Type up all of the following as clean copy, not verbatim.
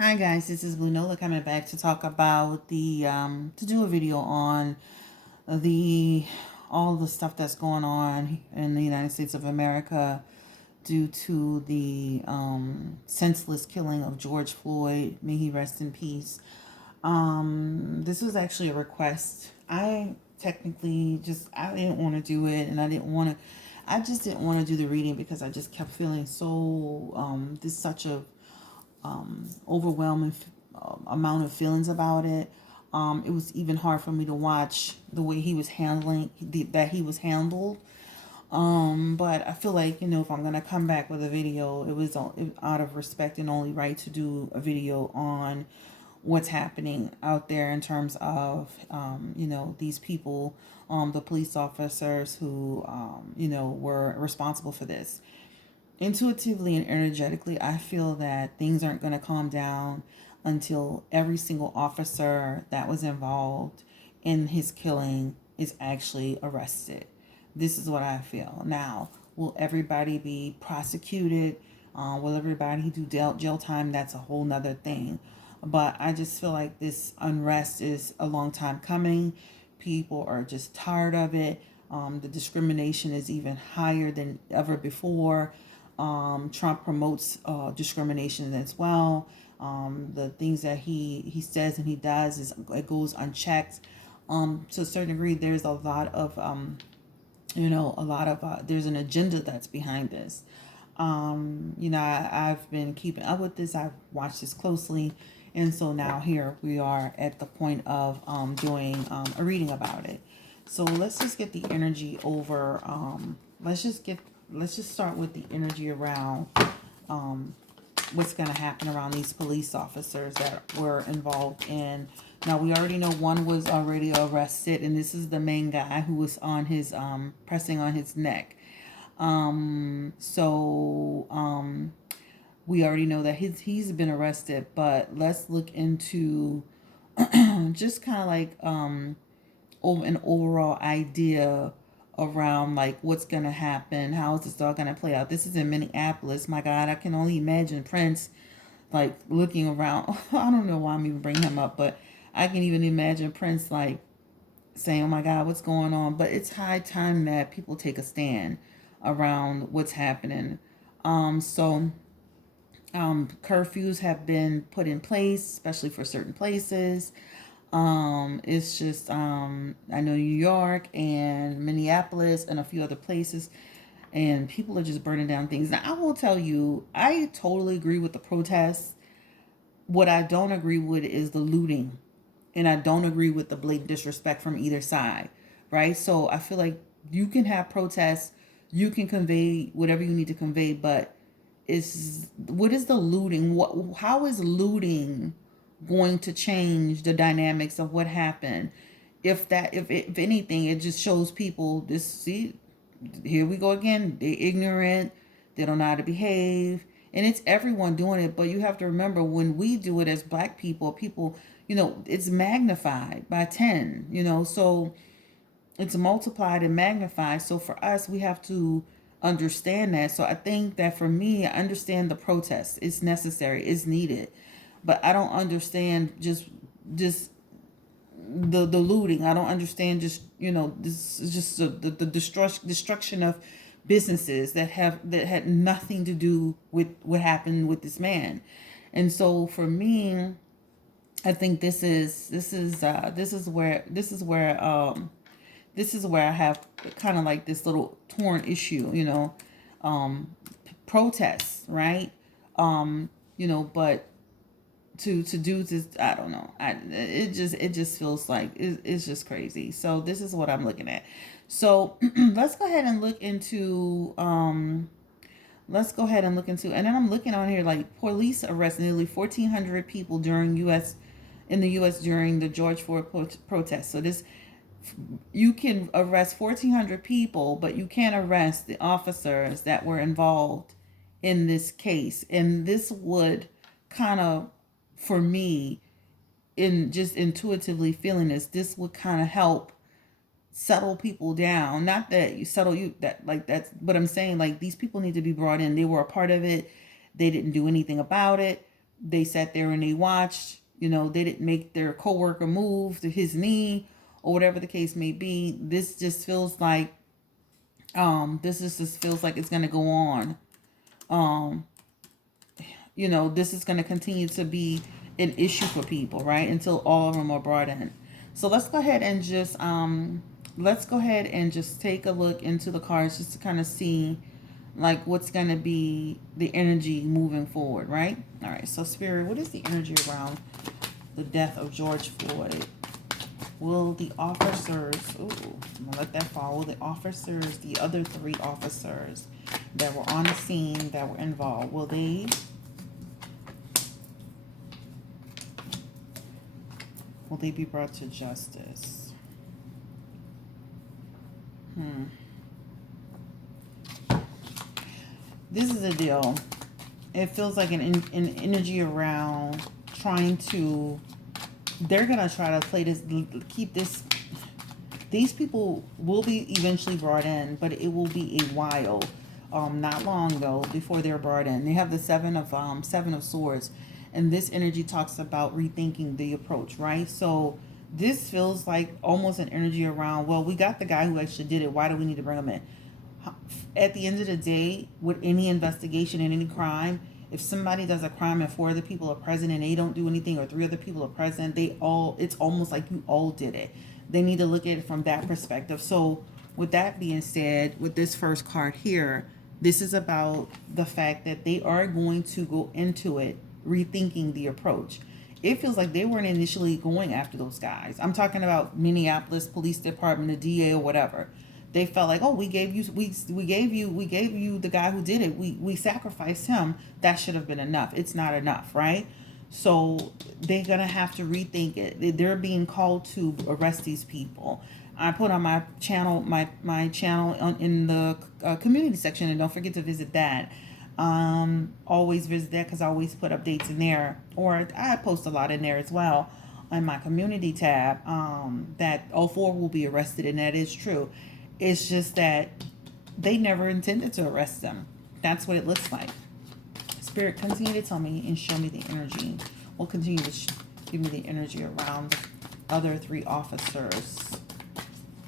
Hi guys, this is Blue Nola coming back to talk about to do a video on the all the stuff that's going on in the United States of America due to the senseless killing of George Floyd. May he rest in peace. This was actually a request. I technically I didn't want to do it, and I just didn't want to do the reading because I just kept feeling so this such a overwhelming amount of feelings about it. It was even hard for me to watch the way he was that he was handled. But I feel like, if I'm gonna come back with a video, it was out of respect and only right to do a video on what's happening out there in terms of, these people, the police officers who, were responsible for this. Intuitively and energetically, I feel that things aren't going to calm down until every single officer that was involved in his killing is actually arrested. This is what I feel. Now, will everybody be prosecuted? Will everybody do jail time? That's a whole nother thing. But I just feel like this unrest is a long time coming. People are just tired of it. The discrimination is even higher than ever before. Trump promotes discrimination as well. The things that he says and he does it goes unchecked. To a certain degree, there's a lot of there's an agenda that's behind this. I've been keeping up with this. I've watched this closely, and so now here we are at the point of doing a reading about it. So let's just get the energy over. Let's just start with the energy around what's going to happen around these police officers that were involved in. Now, we already know one was already arrested, and this is the main guy who was on his pressing on his neck. We already know that he's been arrested, but let's look into just kind of like an overall idea around like what's gonna happen, how is this all gonna play out. This is in Minneapolis. My God, I can only imagine Prince like looking around. I don't know why I'm even bringing him up, but I can even imagine Prince like saying, "Oh my God, what's going on?" But it's high time that people take a stand around what's happening. Curfews have been put in place, especially for certain places. It's just I know New York and Minneapolis and a few other places, and people are just burning down things. Now, I will tell you, I totally agree with the protests. What I don't agree with is the looting, and I don't agree with the blatant disrespect from either side, right? So I feel like you can have protests, you can convey whatever you need to convey, but what is the looting? How is looting going to change the dynamics of what happened? If anything, it just shows people this. See, here we go again. They're ignorant. They don't know how to behave, and it's everyone doing it. But you have to remember, when we do it as Black people, it's magnified by 10. So it's multiplied and magnified. So for us, we have to understand that. So I think that for me, I understand the protest. It's necessary. It's needed. But I don't understand just the looting. I don't understand this is just the destruction of businesses that had nothing to do with what happened with this man. And so for me, I think this is where I have kind of like this little torn issue, protests, right? But to do this, I don't know. It just feels like it's just crazy. So this is what I'm looking at. So let's go ahead and look into and then I'm looking on here like police arrest nearly 1,400 people in the U.S. during the George Floyd protest. So you can arrest 1,400 people, but you can't arrest the officers that were involved in this case. And this would kind of, for me, in just intuitively feeling this would kind of help settle people down. Not that you settle you that like that's but I'm saying like these people need to be brought in. They were a part of it. They didn't do anything about it. They sat there and they watched. They didn't make their coworker move to his knee or whatever the case may be. This just feels like just feels like it's gonna go on. Um, this is gonna continue to be an issue for people, right? Until all of them are brought in. So let's go ahead and just take a look into the cards just to kind of see like what's going to be the energy moving forward, right? All right, so Spirit, what is the energy around the death of George Floyd? Will the officers, I'm going to let that fall, will the officers, the other 3 officers that were on the scene, that were involved, will they be brought to justice? This is a deal. It feels like an energy around trying to, they're going to try to play this, keep this, these people will be eventually brought in, but it will be a while, not long though, before they're brought in. They have the seven of swords, and this energy talks about rethinking the approach, right? So this feels like almost an energy around, well, we got the guy who actually did it. Why do we need to bring him in? At the end of the day, with any investigation in any crime, if somebody does a crime and 4 other people are present and they don't do anything, or 3 other people are present, it's almost like you all did it. They need to look at it from that perspective. So with that being said, with this first card here, this is about the fact that they are going to go into it rethinking the approach. It feels like they weren't initially going after those guys. I'm talking about Minneapolis Police Department, the DA, or whatever. They felt like, oh, we gave you the guy who did it. We sacrificed him. That should have been enough. It's not enough, right? So they're gonna have to rethink it. They're being called to arrest these people. I put on my channel, my channel in the community section, and don't forget to visit that. Always visit that because I always put updates in there, or I post a lot in there as well on my community tab. That all 4 will be arrested, and that is true. It's just that they never intended to arrest them. That's what it looks like. Spirit, continue to tell me and show me the energy. We'll continue to give me the energy around the other 3 officers.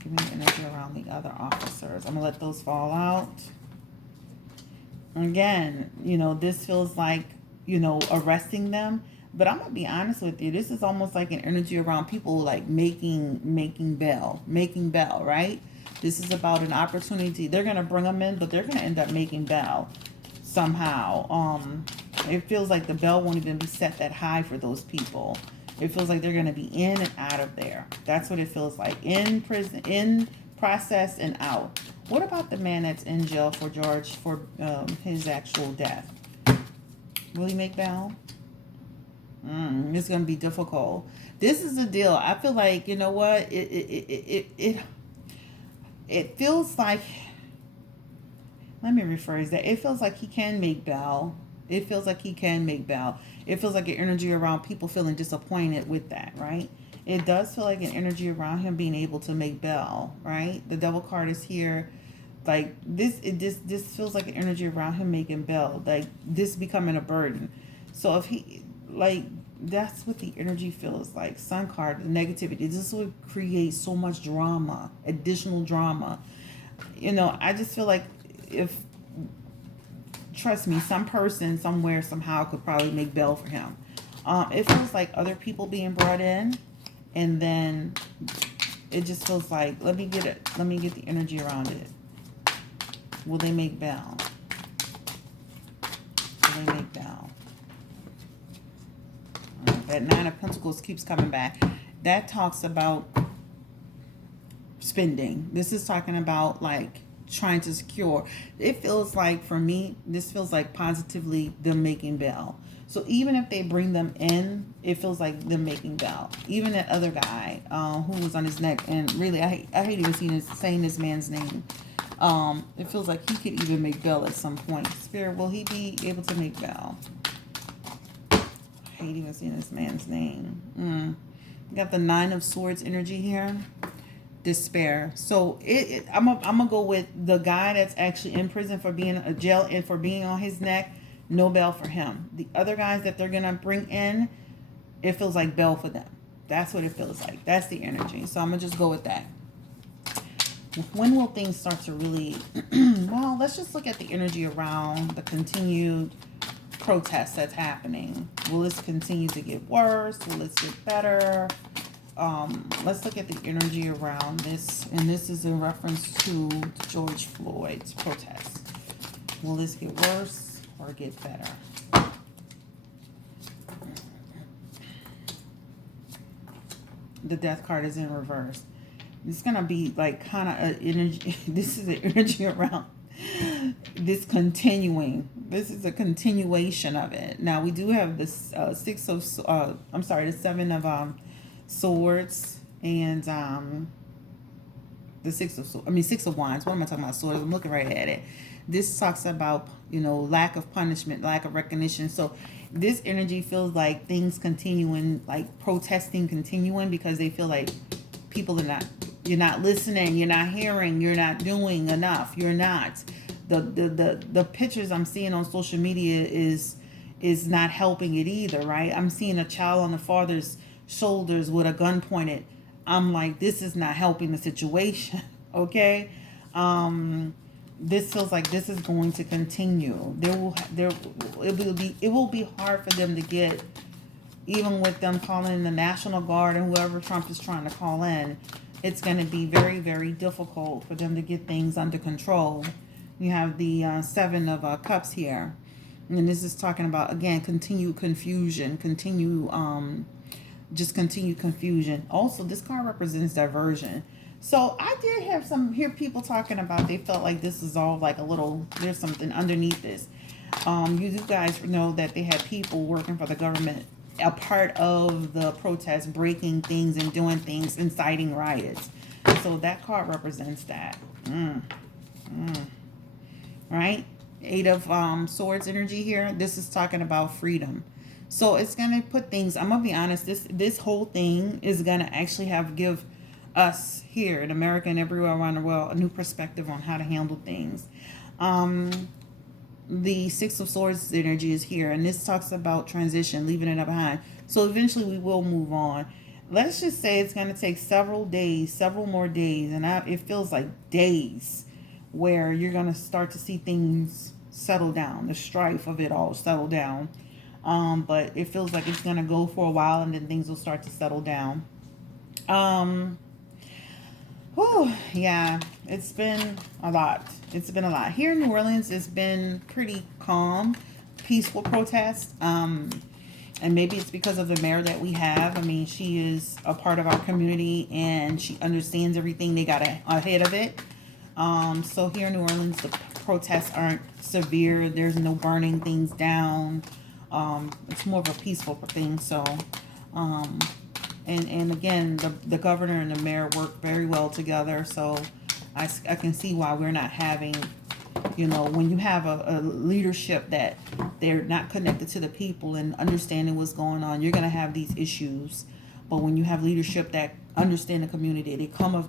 Give me the energy around the other officers. I'm going to let those fall out. Again, this feels like, arresting them. But I'm going to be honest with you. This is almost like an energy around people like making bail, right? This is about an opportunity. They're going to bring them in, but they're going to end up making bail somehow. It feels like the bail won't even be set that high for those people. It feels like they're going to be in and out of there. That's what it feels like. In prison, in process, and out. What about the man that's in jail for George, for his actual death? Will he make bail? It's going to be difficult. This is the deal. I feel like, you know what? It feels like, let me rephrase that. It feels like he can make bail. It feels like he can make bail. It feels like an energy around people feeling disappointed with that, right? It does feel like an energy around him being able to make bail, right? The Devil card is here. Like this feels like an energy around him making bail. Like this becoming a burden. So if he, like, that's what the energy feels like. Sun card, negativity. This would create so much drama, additional drama. I just feel like if, trust me, some person somewhere somehow could probably make bail for him. It feels like other people being brought in, and then it just feels like, let me get the energy around it. Will they make bail? Will they make bail? That 9 of Pentacles keeps coming back. That talks about spending. This is talking about like trying to secure. It feels like, for me, this feels like positively them making bail. So even if they bring them in, it feels like them making bail. Even that other guy who was on his neck, and really I hate even saying this man's name. It feels like he could even make bail at some point. Spirit, will he be able to make bail? I hate even seeing this man's name. We got the 9 of Swords energy here. Despair. So I'm gonna go with the guy that's actually in prison for being a jail and for being on his neck. No bail for him. The other guys that they're going to bring in, it feels like bail for them. That's what it feels like. That's the energy. So I'm going to just go with that. When will things start to really... well, let's just look at the energy around the continued protest that's happening. Will this continue to get worse? Will it get better? Let's look at the energy around this. And this is in reference to George Floyd's protest. Will this get worse or get better? The death card is in reverse. It's going to be like kind of an energy. This is the energy around this continuing. This is a continuation of it. Now we do have this the 7 of swords and the 6 of wands. What am I talking about? Swords. I'm looking right at it. This talks about, lack of punishment, lack of recognition. So this energy feels like things continuing, like protesting continuing, because they feel like people are you're not listening, you're not hearing, you're not doing enough, you're not. The pictures I'm seeing on social media is not helping it either, right? I'm seeing a child on the father's shoulders with a gun pointed. I'm like, this is not helping the situation, okay? This feels like this is going to continue. It will be hard for them to get, even with them calling in the National Guard and whoever Trump is trying to call in. It's going to be very, very difficult for them to get things under control. You have the 7 of Cups here. And this is talking about, again, continued confusion, continued confusion. Also, this card represents diversion. So I did hear people talking about they felt like this is all like there's something underneath this. You guys know that they had people working for the government, a part of the protest, breaking things and doing things, inciting riots. So that card represents that. Right? 8 of Swords energy here. This is talking about freedom. So it's going to put things, I'm going to be honest, this whole thing is going to actually give us here in America and everywhere around the world a new perspective on how to handle things. The 6 of Swords energy is here, and this talks about transition, leaving it up behind. So eventually we will move on. Let's just say it's going to take several more days, and it feels like days, where you're going to start to see things settle down, the strife of it all settle down. But it feels like it's going to go for a while, and then things will start to settle down. Yeah, it's been a lot. Here in New Orleans, it's been pretty calm, peaceful protest. And maybe it's because of the mayor that we have. I mean, she is a part of our community, and she understands everything. They got ahead of it. So here in New Orleans, the protests aren't severe. There's no burning things down. It's more of a peaceful thing. So, and again, the governor and the mayor work very well together. So I can see why we're not having, when you have a leadership that they're not connected to the people and understanding what's going on, you're going to have these issues. But when you have leadership that understand the community,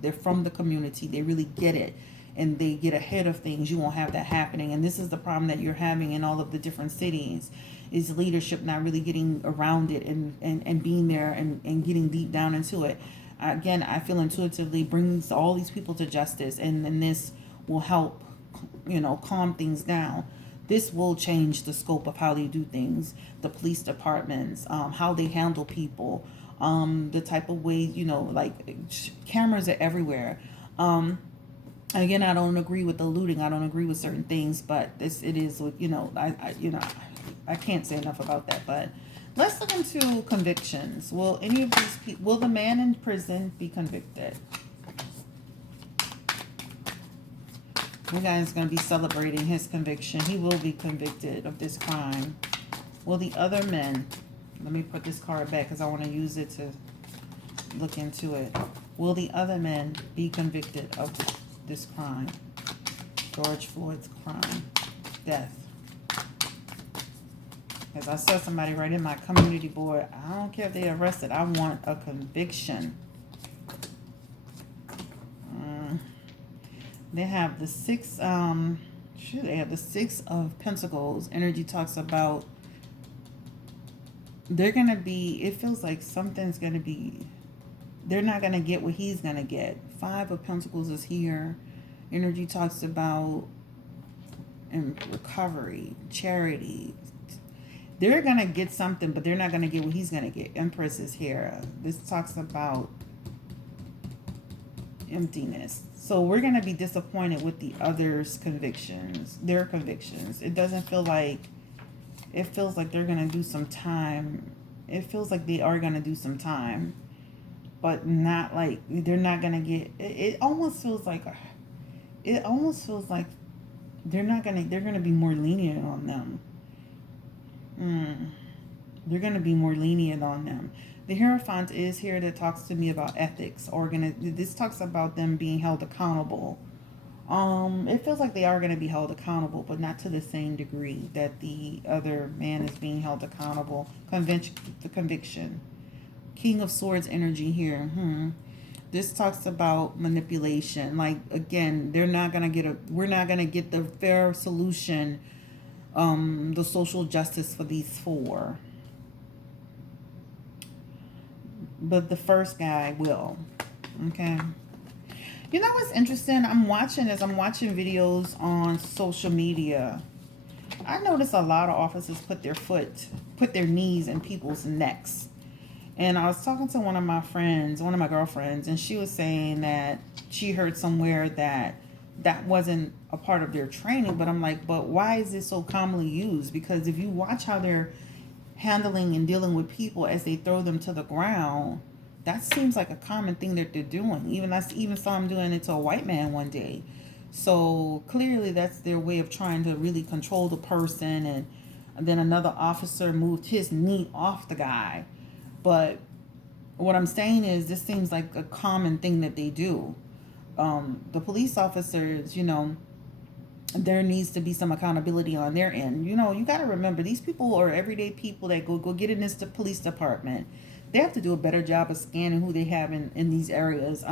they're from the community, they really get it, and they get ahead of things, you won't have that happening. And this is the problem that you're having in all of the different cities, is leadership not really getting around it and being there and getting deep down into it. Again, I feel intuitively brings all these people to justice, and this will help, calm things down. This will change the scope of how they do things, the police departments, how they handle people, the type of ways, like cameras are everywhere. Again, I don't agree with the looting. I don't agree with certain things, but it is, I can't say enough about that. But let's look into convictions. Will any of these people, will the man in prison be convicted? The guy is going to be celebrating his conviction. He will be convicted of this crime. Will the other men, let me put this card back because I want to use it to look into it. Will the other men be convicted of this crime? George Floyd's crime, death. As I saw somebody right in my community board, I don't care if they arrested. I want a conviction. They have the 6 Should they have the Six of Pentacles? Energy talks about they're gonna be, it feels like something's gonna be, they're not gonna get what he's gonna get. Five of Pentacles is here. Energy talks about recovery, charity. They're gonna get something, but they're not gonna get what he's gonna get. Empress is here. This talks about emptiness. So we're gonna be disappointed with the others' convictions, their convictions. It doesn't feel like, it feels like they're gonna do some time. It feels like they are gonna do some time, but not like they're not gonna get. It almost feels like, it almost feels like they're not gonna. They're gonna be more lenient on them. They're gonna be more lenient on them. The Hierophant is here that talks to me about ethics. This talks about them being held accountable. It feels like they are going to be held accountable, but not to the same degree that the other man is being held accountable. The conviction. King of Swords energy here. This talks about manipulation. Like, again, they're not going to get we're not going to get the fair solution, the social justice for these four. But the first guy will. Okay. You know what's interesting? I'm watching videos on social media. I notice a lot of officers put their knees in people's necks. And I was talking to one of my girlfriends, and she was saying that she heard somewhere that wasn't a part of their training. But I'm like, but why is this so commonly used? Because if you watch how they're handling and dealing with people as they throw them to the ground, that seems like a common thing that they're doing. Even saw them doing it to a white man one day. So clearly that's their way of trying to really control the person. And then another officer moved his knee off the guy. But what I'm saying is, this seems like a common thing that they do. The police officers, there needs to be some accountability on their end. You got to remember, these people are everyday people that go get in this police department. They have to do a better job of scanning who they have in these areas.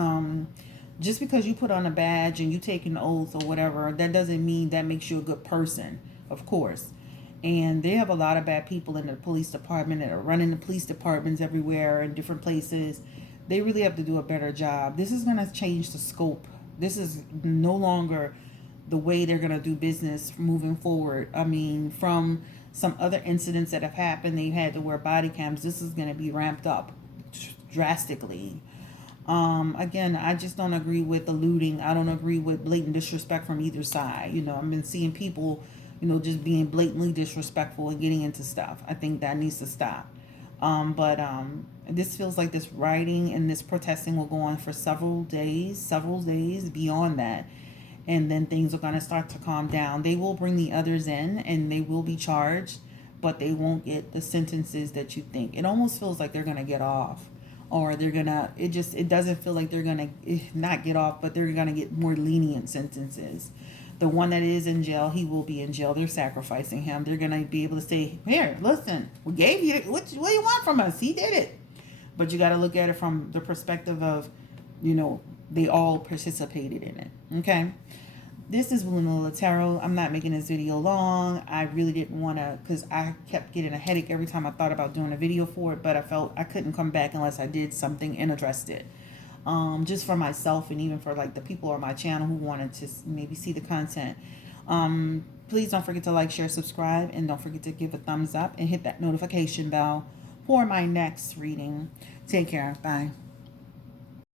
Just because you put on a badge and you take an oath or whatever, that doesn't mean that makes you a good person, of course. And they have a lot of bad people in the police department that are running the police departments everywhere in different places. They really have to do a better job. This is going to change the scope. This is no longer the way they're going to do business moving forward. I mean, from some other incidents that have happened, they had to wear body cams. This is going to be ramped up drastically. Again, I just don't agree with the looting. I don't agree with blatant disrespect from either side. I've been seeing people, just being blatantly disrespectful and getting into stuff. I think that needs to stop. But this feels like this rioting and this protesting will go on for several days beyond that. And then things are going to start to calm down. They will bring the others in and they will be charged, but they won't get the sentences that you think. It almost feels like they're going to get off, or they're going to, it doesn't feel like they're going to not get off, but they're going to get more lenient sentences. The one that is in jail, he will be in jail. They're sacrificing him. They're going to be able to say, here, listen, we gave you, what do you want from us? He did it. But you got to look at it from the perspective of, they all participated in it. Okay. This is Nola Tarot. I'm not making this video long. I really didn't want to, because I kept getting a headache every time I thought about doing a video for it, but I felt I couldn't come back unless I did something and addressed it. Just for myself and even for like the people on my channel who wanted to maybe see the content. Please don't forget to like, share, subscribe, and don't forget to give a thumbs up and hit that notification bell for my next reading. Take care. Bye.